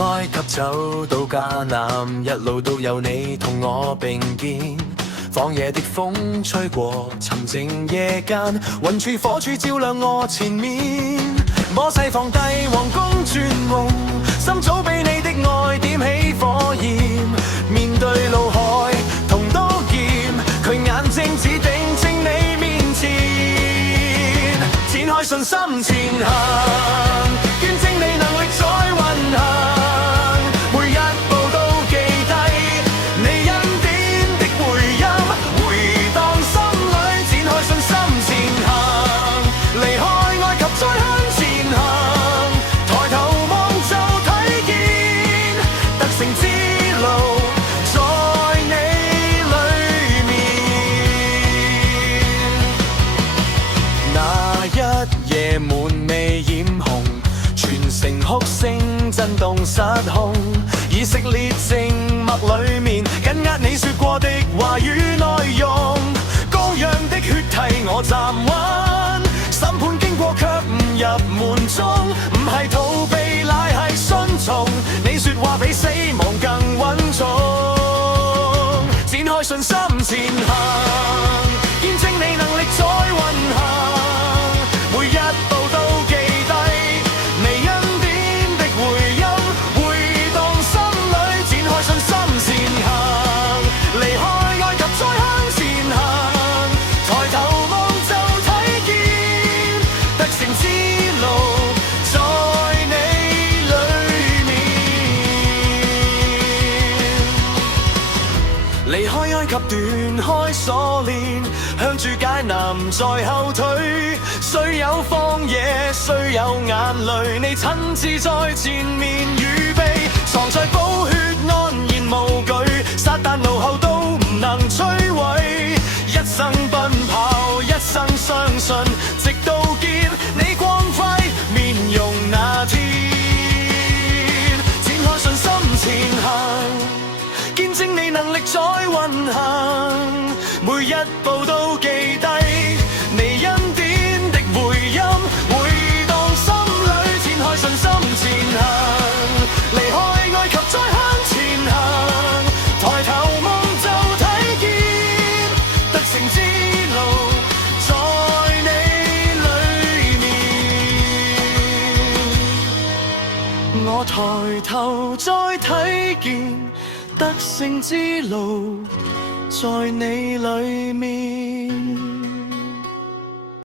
埃及走到迦南，一路都有你同我並肩。荒野的風吹過，沉靜夜間，雲柱火柱照亮我前面。摩西放低王宮轉夢，心早被你的愛點起火焰。面對怒海同刀劍，佢眼睛只定睛你面前，展開信心前行，見證你能力在運行，每一步都記低你恩典的回音，回蕩心裏，展開信心前行，離開埃及再向前行，抬頭望就睇見得勝之路在你裏面。那一夜門未染紅，全城哭聲震動失控，以色列靜默裏面緊握你說過的話語內容，羔羊的血替我站穩，審判經過卻唔入門中，唔係逃避乃係順從，你說話比死亡更穩重，展開信心前行，見證你能力在運行，每一步都記低你恩典的回音，回蕩心裏，展開信心前行，離開埃及再向前行，抬頭望就睇見得勝之路在你裏面。離開埃及斷開鎖鏈，向住解南在後退，雖有荒野雖有眼淚，你親自在前面預備，藏在寶血安然無懼，撒旦怒後都唔能摧毀，一生奔跑一生相信，直到見你光輝面容那天，展開信心前行，見證你能力在運行，每一步都記低你恩典的回音，回蕩心裏，展開信心前行，離開埃及再向前行，抬頭望就睇見得勝之路在你裏面，我抬頭再睇見得勝之路在你裏面。